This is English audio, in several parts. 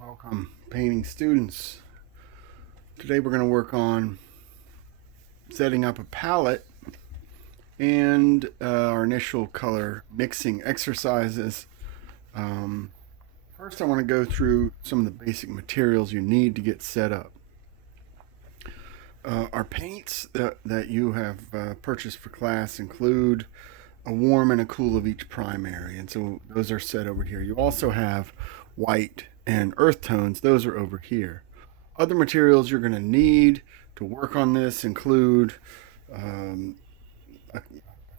Welcome, painting students. Today we're going to work on setting up a palette and our initial color mixing exercises. First, I want to go through some of the basic materials you need to get set up. Our paints that you have purchased for class include a warm and a cool of each primary, and so those are set over here. You also have white and earth tones, those are over here. Other materials you're going to need to work on this include a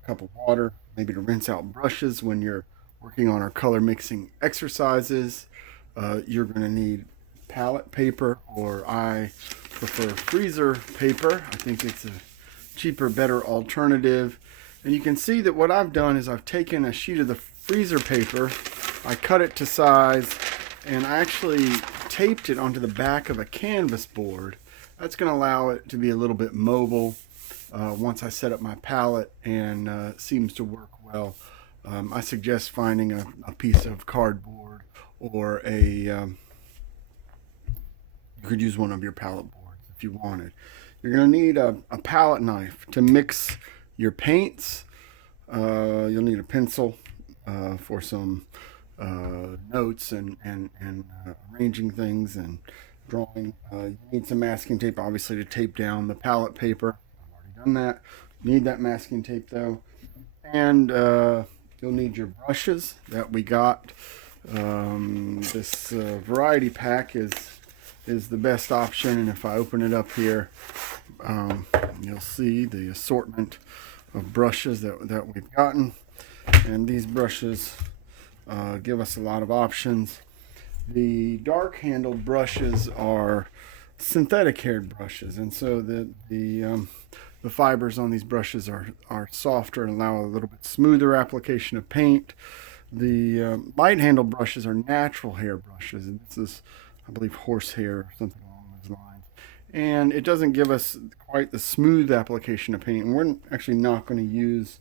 cup of water, maybe to rinse out brushes when you're working on our color mixing exercises. You're going to need palette paper, or I prefer freezer paper. I think it's a cheaper, better alternative. And you can see that what I've done is I've taken a sheet of the freezer paper, I cut it to size, and I actually taped it onto the back of a canvas board. That's going to allow it to be a little bit mobile once I set up my palette, and seems to work well. I suggest finding a piece of cardboard, or you could use one of your palette boards if you wanted. You're going to need a palette knife to mix your paints. You'll need a pencil for some notes and arranging things and drawing. You need some masking tape, obviously, to tape down the palette paper. I've already done that. You need that masking tape, though. And you'll need your brushes that we got. This variety pack is the best option, and if I open it up here, you'll see the assortment of brushes that we've gotten, and these brushes give us a lot of options. The dark handled brushes are synthetic haired brushes, and so the fibers on these brushes are softer and allow a little bit smoother application of paint. The light handled brushes are natural hair brushes, and this is, I believe, horsehair or something along those lines. And it doesn't give us quite the smooth application of paint. And we're actually not going to use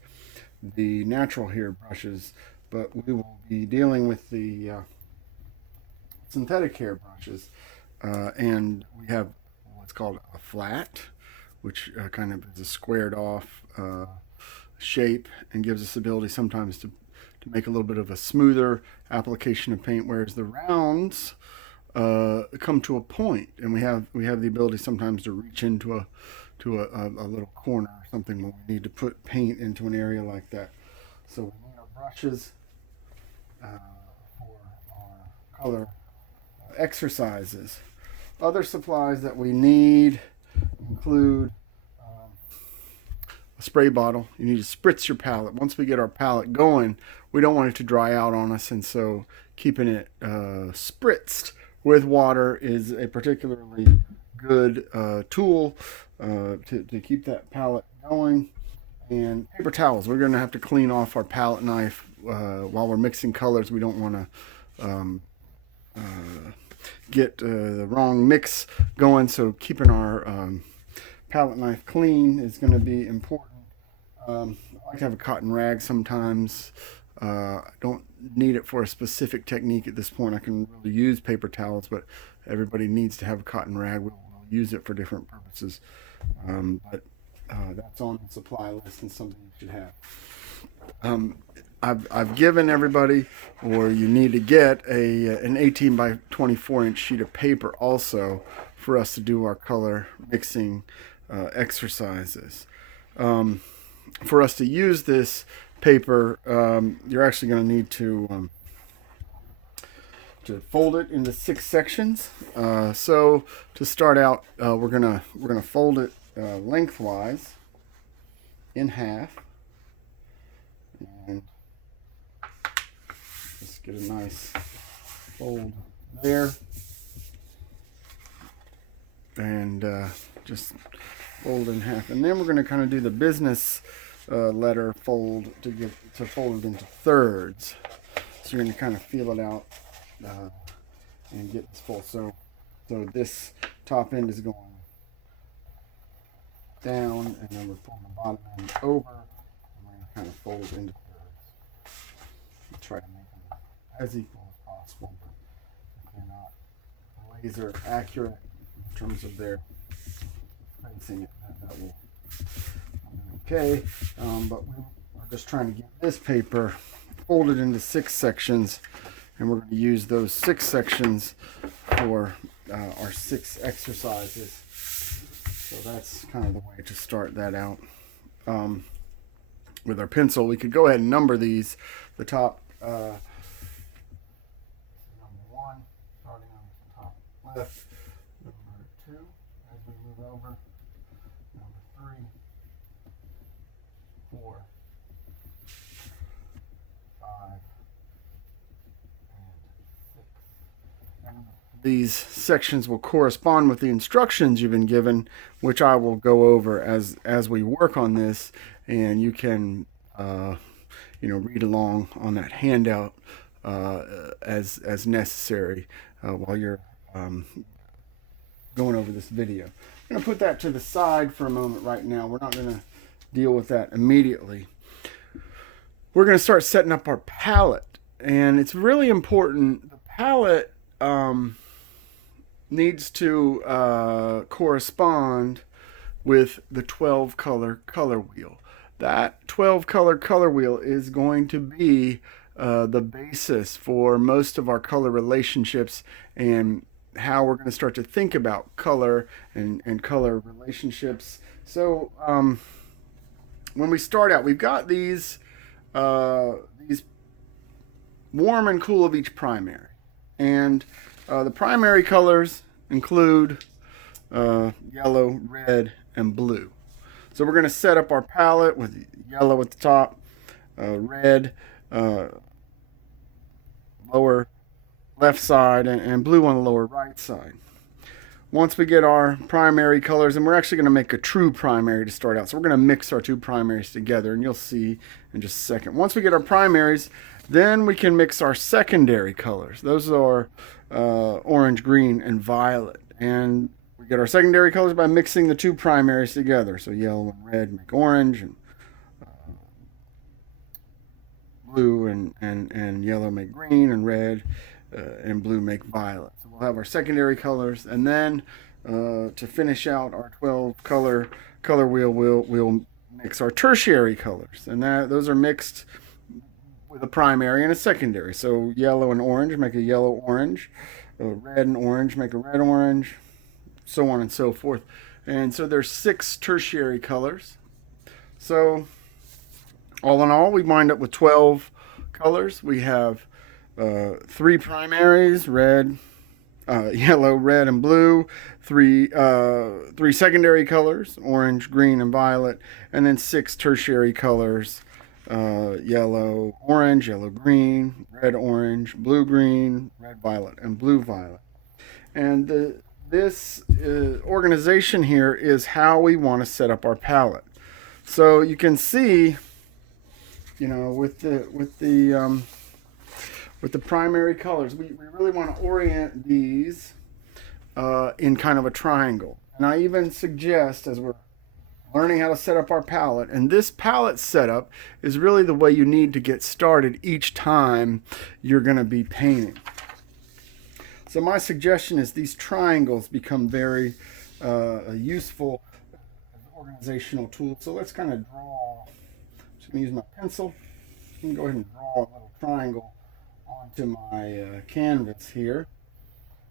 the natural hair brushes, but we will be dealing with the synthetic hair brushes. And we have what's called a flat, which kind of is a squared off shape and gives us the ability sometimes to make a little bit of a smoother application of paint, whereas the rounds come to a point, and we have the ability sometimes to reach into a little corner or something when we need to put paint into an area like that. So we need our brushes for our color exercises. Other supplies that we need include a spray bottle. You need to spritz your palette. Once we get our palette going, we don't want it to dry out on us, and so keeping it spritzed with water is a particularly good tool to keep that palette going. And paper towels. We're going to have to clean off our palette knife while we're mixing colors. We don't want to get the wrong mix going, so keeping our palette knife clean is going to be important. I like to have a cotton rag sometimes. I don't need it for a specific technique at this point. I can really use paper towels, but everybody needs to have a cotton rag. We'll use it for different purposes. But that's on the supply list and something you should have. I've given everybody, or you need to get an 18 by 24 inch sheet of paper also for us to do our color mixing exercises. For us to use this paper, you're actually going to need to fold it into 6 sections. So to start out, we're gonna fold it lengthwise in half, and just get a nice fold there, and just fold in half, and then we're going to kind of do the business letter fold to fold it into thirds. So you're going to kind of feel it out and get this fold. So this top end is going down, and then we're pulling the bottom end over, and we're going to kind of fold into thirds. We'll try to make them as equal as possible, but if they're not laser accurate in terms of their fencing. That will okay, but we are just trying to get this paper folded into 6 sections, and we're going to use those 6 sections for our 6 exercises. So that's kind of the way to start that out. With our pencil, we could go ahead and number these. The top, number 1, starting on the top left. Number 2, as we move over. Number 3, 4, 5, and 6. And these sections will correspond with the instructions you've been given, which I will go over as we work on this, and you can read along on that handout as necessary while you're going over this video. I'm going to put that to the side for a moment right now. We're not going to deal with that immediately. We're going to start setting up our palette, and it's really important. The palette needs to correspond with the 12 color wheel. That 12 color wheel is going to be the basis for most of our color relationships and how we're going to start to think about color and color relationships. So when we start out, we've got these warm and cool of each primary. And the primary colors include yellow, red, and blue. So we're going to set up our palette with yellow at the top, red lower left side, and blue on the lower right side. Once we get our primary colors, and we're actually going to make a true primary to start out. So we're going to mix our 2 primaries together, and you'll see in just a second. Once we get our primaries, then we can mix our secondary colors. Those are orange, green, and violet. And we get our secondary colors by mixing the 2 primaries together. So yellow and red make orange, and blue and yellow make green, and red and blue make violet. So we'll have our secondary colors, and then to finish out our 12 color wheel, we'll mix our tertiary colors, and those are mixed with a primary and a secondary. So yellow and orange make a yellow orange, red and orange make a red orange, so on and so forth. And so there's 6 tertiary colors. So all in all, we wind up with 12 colors. We have 3 primaries, red, yellow, red, and blue. 3 secondary colors, orange, green, and violet. And then 6 tertiary colors, yellow, orange, yellow, green, red, orange, blue, green, red, violet, and blue, violet. And this organization here is how we want to set up our palette. So you can see, with the primary colors, we really want to orient these in kind of a triangle. And I even suggest, as we're learning how to set up our palette, and this palette setup is really the way you need to get started each time you're going to be painting. So my suggestion is these triangles become very useful organizational tools. So let's kind of draw. I'm just going to use my pencil. I can go ahead and draw a little triangle onto my canvas here,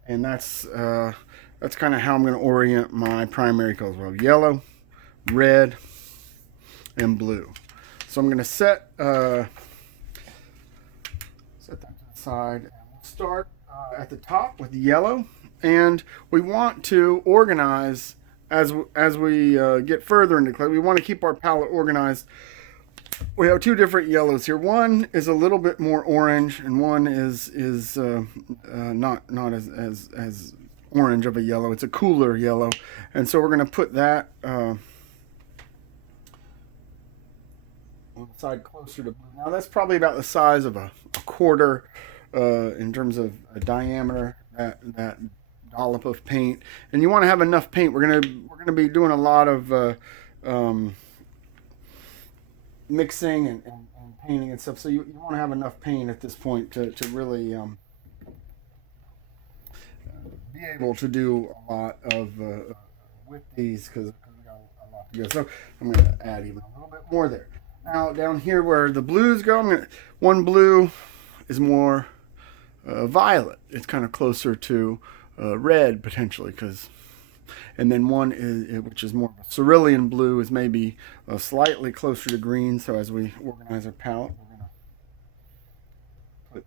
and that's kind of how I'm going to orient my primary colors. We'll have yellow, red, and blue. So I'm going to set that to the side, and we'll start at the top with yellow, and we want to organize as we get further into clay. We want to keep our palette organized. We have 2 different yellows here. One is a little bit more orange, and one is not as orange of a yellow. It's a cooler yellow, and so we're going to put that on the side closer to blue. Now that's probably about the size of a quarter in terms of a diameter. That dollop of paint, and you want to have enough paint. We're gonna be doing a lot of mixing and painting and stuff. So you want to have enough paint at this point to really be able to do a lot of with these because we got a lot to go. So I'm going to add even a little bit more there. Now down here where the blues go, one blue is more violet. It's kind of closer to red potentially, and then one is which is more of a cerulean blue is maybe slightly closer to green. So as we organize our palette, we're going to put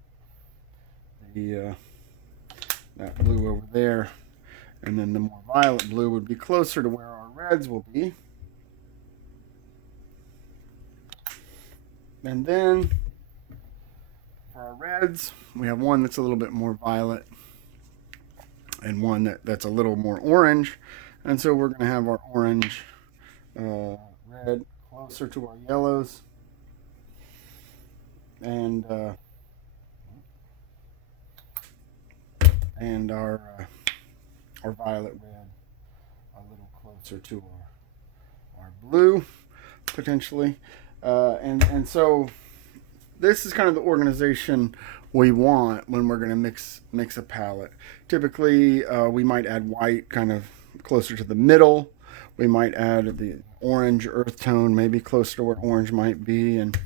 the that blue over there, and then the more violet blue would be closer to where our reds will be. And then for our reds, we have one that's a little bit more violet and one that's a little more orange. And so we're going to have our orange, red closer to our yellows, and our violet red a little closer to our blue potentially, and so this is kind of the organization we want when we're going to mix a palette. Typically, we might add white kind of closer to the middle. We might add the orange earth tone, maybe closer to where orange might be, and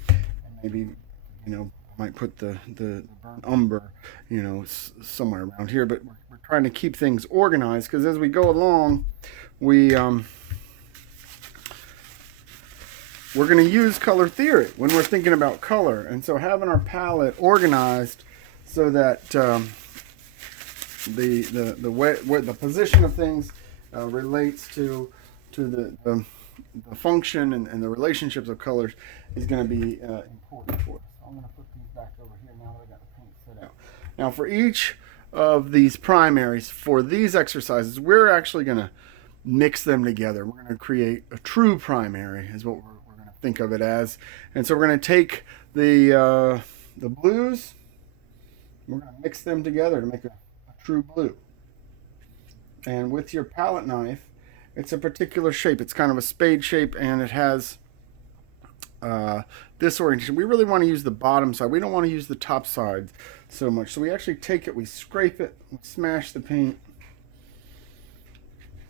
maybe might put the burnt umber, somewhere around here. But we're trying to keep things organized because as we go along, we're going to use color theory when we're thinking about color. And so having our palette organized so that the position of things relates to the function and the relationships of colors is going to be important for us. So I'm going to put these back over here now that I got the paint set out. Now for each of these primaries, for these exercises, we're actually going to mix them together. We're going to create a true primary is what we're going to think of it as. And so we're going to take the blues, we're going to mix them together to make a true blue. And with your palette knife, it's a particular shape. It's kind of a spade shape, and it has this orientation. We really want to use the bottom side. We don't want to use the top side so much. So we actually take it, we scrape it, we smash the paint.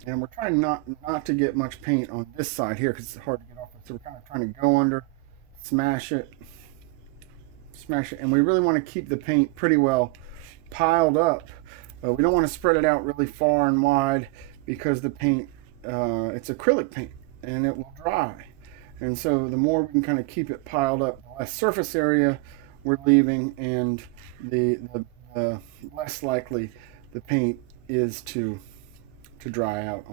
And we're trying not to get much paint on this side here because it's hard to get off. So we're kind of trying to go under, smash it, and we really want to keep the paint pretty well piled up. We don't want to spread it out really far and wide because the paint, it's acrylic paint and it will dry. And so the more we can kind of keep it piled up, the less surface area we're leaving, and the less likely the paint is to dry out.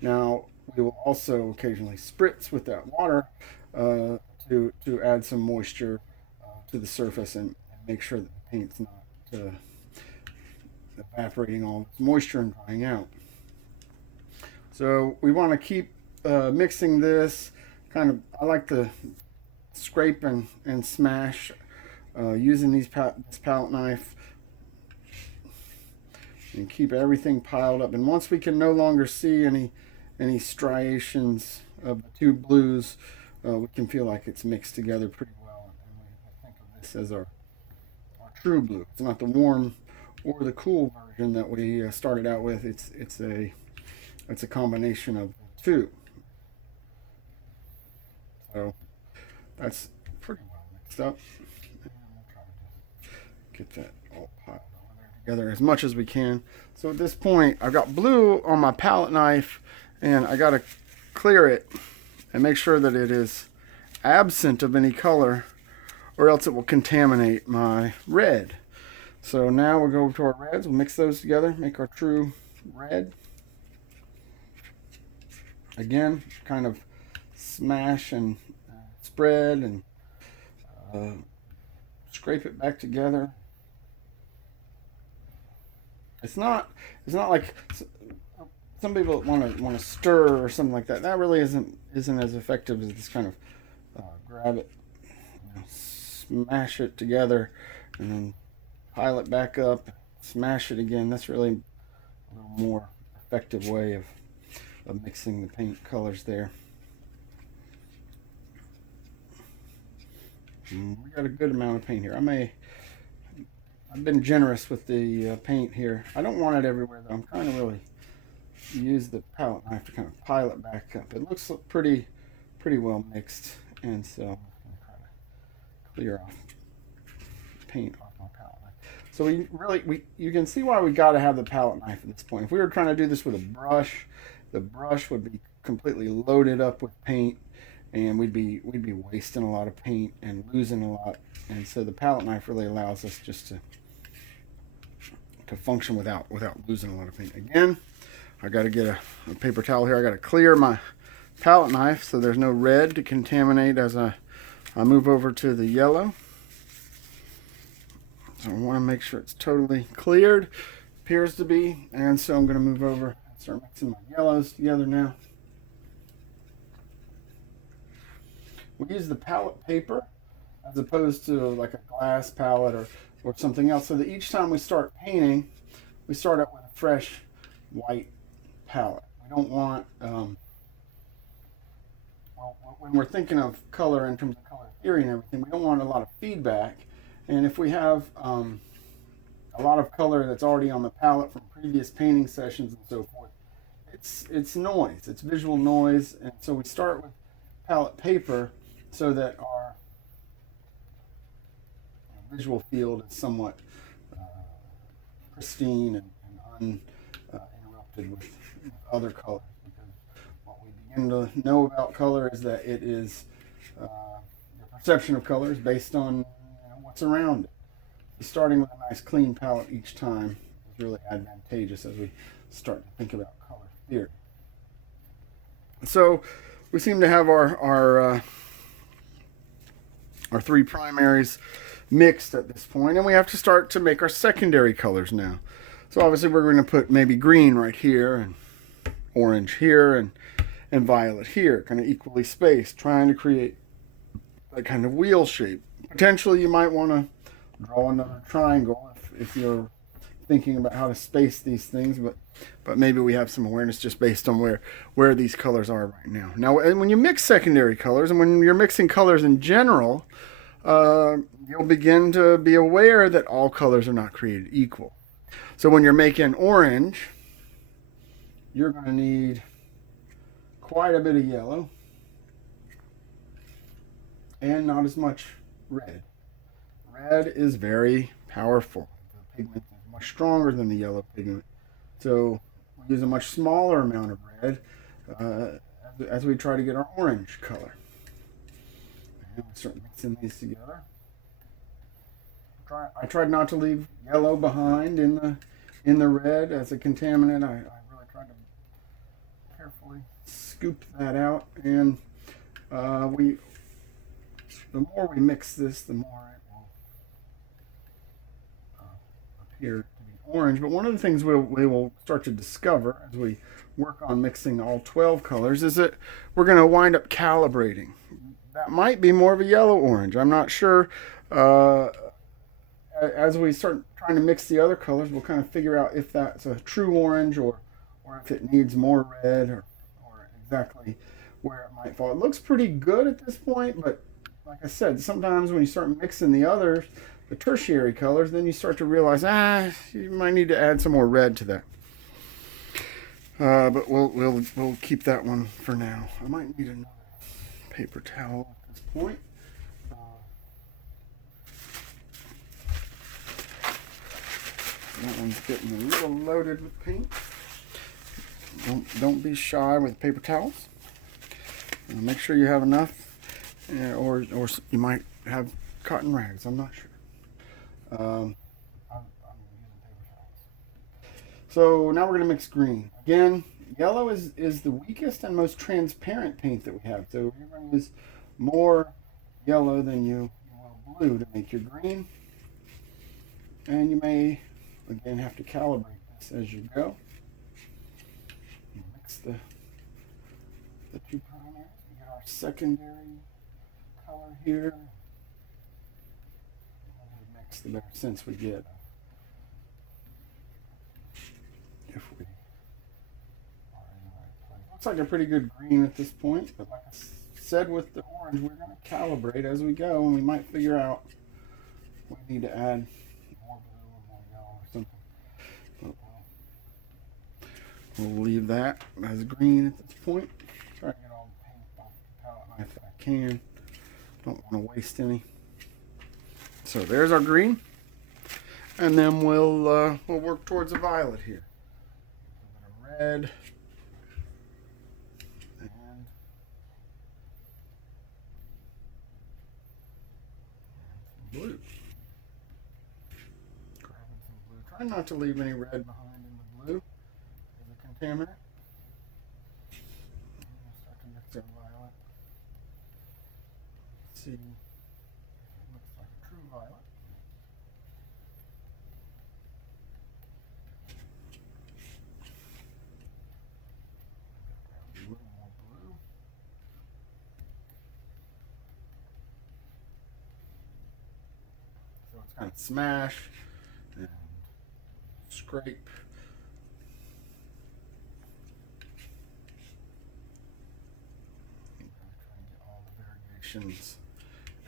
Now we will also occasionally spritz with that water to add some moisture to the surface and make sure that the paint's not evaporating all its moisture and drying out. So we want to keep mixing this kind of. I like to scrape and smash using this palette knife and keep everything piled up. And once we can no longer see any striations of the two blues, we can feel like it's mixed together pretty well. And we think of this as our true blue. It's not the warm or the cool version that we started out with. It's a combination of the two. So that's pretty well mixed up. And we'll try to get that all piled together as much as we can. So at this point, I've got blue on my palette knife, and I got to clear it and make sure that it is absent of any color, or else it will contaminate my red. So now we'll go to our reds. We'll mix those together, make our true red. Again, kind of smash and spread and scrape it back together. It's not like some people want to stir or something like that. That really isn't as effective as this kind of grab it, smash it together, and then pile it back up, smash it again. That's really a little more effective way of mixing the paint colors there. And we got a good amount of paint here. I may I've been generous with the paint here. I don't want it everywhere though. I'm trying to really use the palette knife to kind of pile it back up. It looks pretty well mixed, and so I'm going to try to clear off paint off my palette knife. So you can see why we got to have the palette knife at this point. If we were trying to do this with a brush, the brush would be completely loaded up with paint, and we'd be wasting a lot of paint and losing a lot. And so the palette knife really allows us just to function without losing a lot of paint. Again, I got to get a paper towel here. I got to clear my palette knife so there's no red to contaminate as I move over to the yellow. So I want to make sure it's totally cleared. Appears to be. And so I'm going to move over and start mixing my yellows together now. We use the palette paper as opposed to like a glass palette or something else, so that each time we start painting, we start out with a fresh white palette. We don't want, well, when we're thinking of color in terms of color theory and everything, we don't want a lot of feedback. And if we have a lot of color that's already on the palette from previous painting sessions and so forth, it's noise, it's visual noise. And so we start with palette paper so that our visual field is somewhat pristine and uninterrupted with other colors. Because what we begin to know about color is that it is your perception of color is based on what's around it. Starting with a nice clean palette each time is really advantageous as we start to think about color theory. So we seem to have our three primaries mixed at this point, and we have to start to make our secondary colors now. So obviously we're going to put maybe green right here and orange here and violet here, kind of equally spaced, trying to create a kind of wheel shape. Potentially you might want to draw another triangle if you're thinking about how to space these things, but maybe we have some awareness just based on where these colors are right now. Now, when you mix secondary colors, and when you're mixing colors in general, you'll begin to be aware that all colors are not created equal. So when you're making orange, you're going to need quite a bit of yellow and not as much red. Red is very powerful. The pigment is much stronger than the yellow pigment. So we use a much smaller amount of red as we try to get our orange color. And we start mixing these together. I tried not to leave yellow behind in the red as a contaminant. I really tried to carefully scoop that out. And the more we mix this, the more it will appear to be orange. But one of the things we will start to discover as we work on mixing all 12 colors is that we're going to wind up calibrating. That might be more of a yellow-orange. I'm not sure. As we start trying to mix the other colors, we'll kind of figure out if that's a true orange or if it needs more red or exactly where it might fall. It looks pretty good at this point, but like I said, sometimes when you start mixing the others, the tertiary colors, then you start to realize, you might need to add some more red to that. But we'll keep that one for now. I might need another paper towel at this point. That one's getting a little loaded with paint. Don't be shy with paper towels. Make sure you have enough, or you might have cotton rags. I'm not sure. I'm using paper towels. So now we're going to mix green. Again, yellow is the weakest and most transparent paint that we have. So you're going to use more yellow than you will blue to make your green. And you may again have to calibrate this as you go. Mix the two primaries. We get our secondary color here. We mix the better sense we get if we are in the right place. Looks like a pretty good green at this point, but like I said with the orange, we're going to calibrate as we go, and we might figure out we need to add more blue We'll leave that as green at this point. Try to get all the paint off the palette knife if I can. Don't want to waste any. So there's our green, and then we'll work towards a violet here. A bit of red and blue. Grabbing some blue. Try not to leave any red behind in the blue as a contaminant. Start to mix our violet. See, it looks like a true violet. A little more blue. So it's kind of smash and scrape.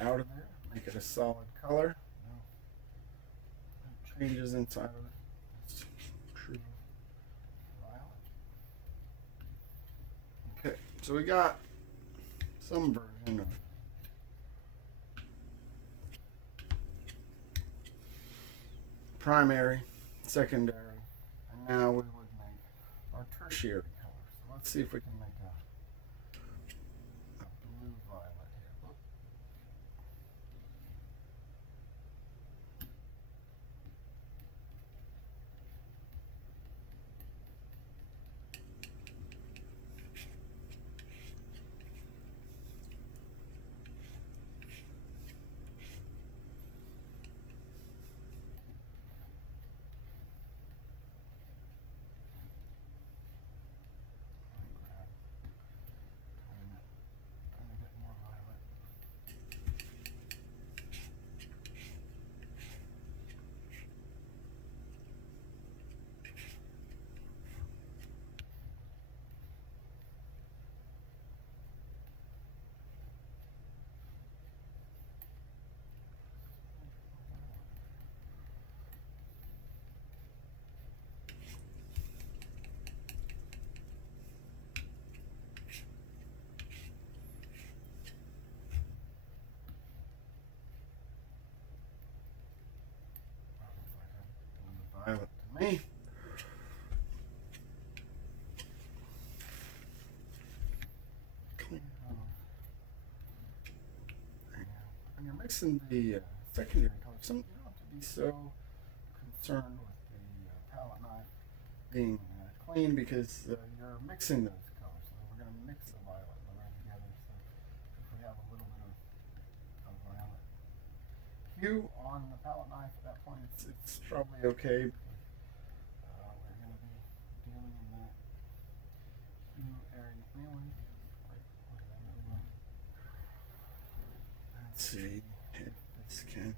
Out of there, make it a solid color. No changes inside of it. It's true violet. Okay, so we got some version of primary, secondary, and now we would make our tertiary color. So let's see if we can make a blue violet here. Violet to me. When you're mixing the secondary colors, you don't have to be so concerned with the palette knife being clean because you're mixing those colors. So we're going to mix the violet and the red together. So if we have a little bit of violet hue on the palette knife, at that point it's probably okay. We're going to be dealing in that hue area anyway. Let's see if this can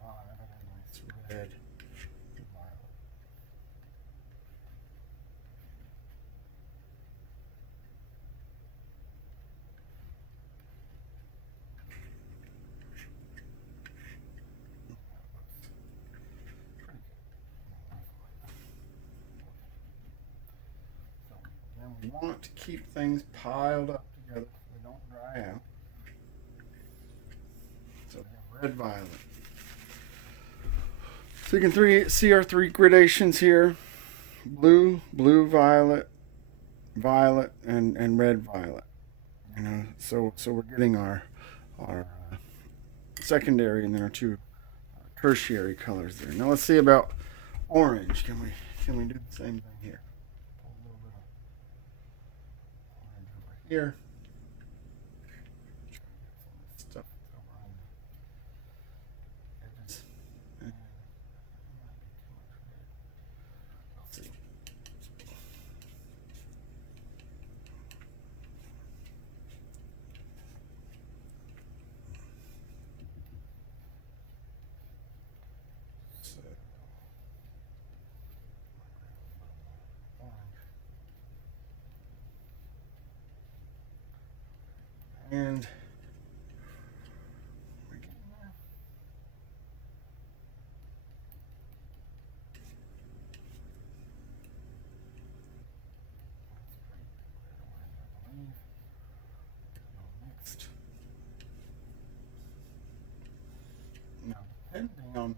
arrive at a nice red violet. We want to keep things piled up together so they don't dry out. So we have red violet. So you can see our three gradations here: blue, blue violet, violet, and red violet. You know, so we're getting our secondary and then our two tertiary colors there. Now let's see about orange. Can we do the same thing here? Here. Stuff over on the edges. Let's see. So, and we're getting there. on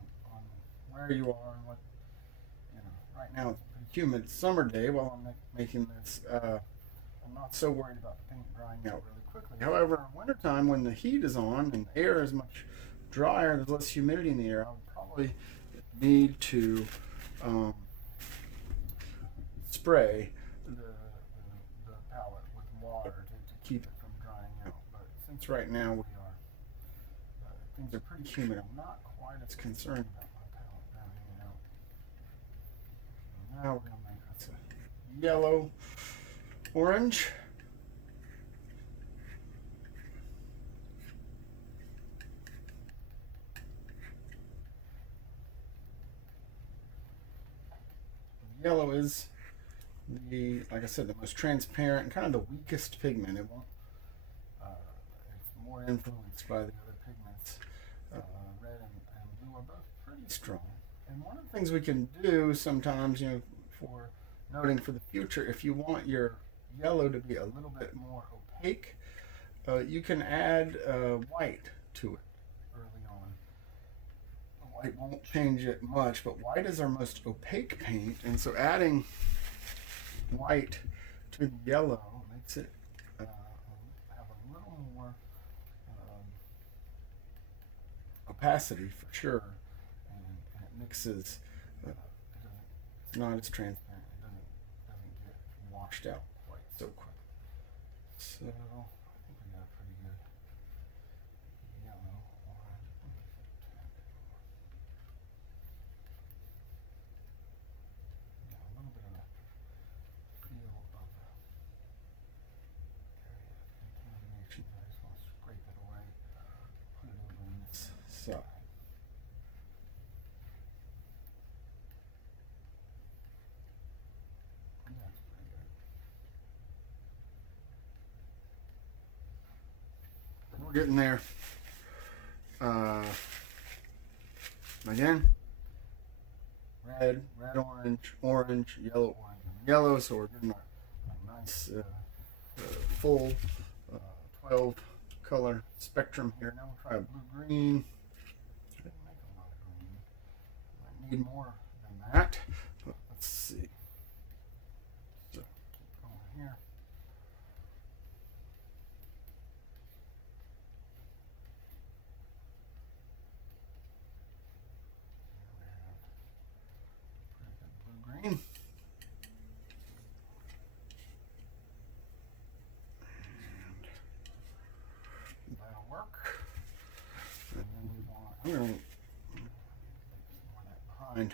where you are and what, right now it's a pretty humid summer day while I'm making this. I'm not so worried about the paint drying out really quickly. However, in wintertime when the heat is on and the air is much drier, there's less humidity in the air, I would probably need to spray the palette with water to keep it from drying out. But since right now things are pretty humid, I'm not quite as concerned about my palette drying out. Now we're going to make this a yellow orange. Yellow is like I said, the most transparent and kind of the weakest pigment. It won't. It's more influenced by the other pigments. Red and blue are both pretty strong. And one of the things we can do sometimes, for noting for the future, if you want your yellow to be a little bit more opaque, you can add white to it early on. White won't change it much, but white is our most opaque paint, and so adding white to the yellow makes it have a little more opacity for sure, and it mixes. It's not as transparent. It doesn't get washed out quite so quick. So I think we got a pretty good yellow orange. Got a little bit of a feel of area of contamination. I just want to scrape it away, put it over on this side. That's pretty good. We're getting there. Again, red, orange, yellow, orange, and yellow. So we're getting a nice full 12 color spectrum here. Now we'll try a blue-green. I didn't make a lot of green. I need more than that. But let's see. So keep going here. Green. And that'll work. And then we want, I'm going to leave more of that behind.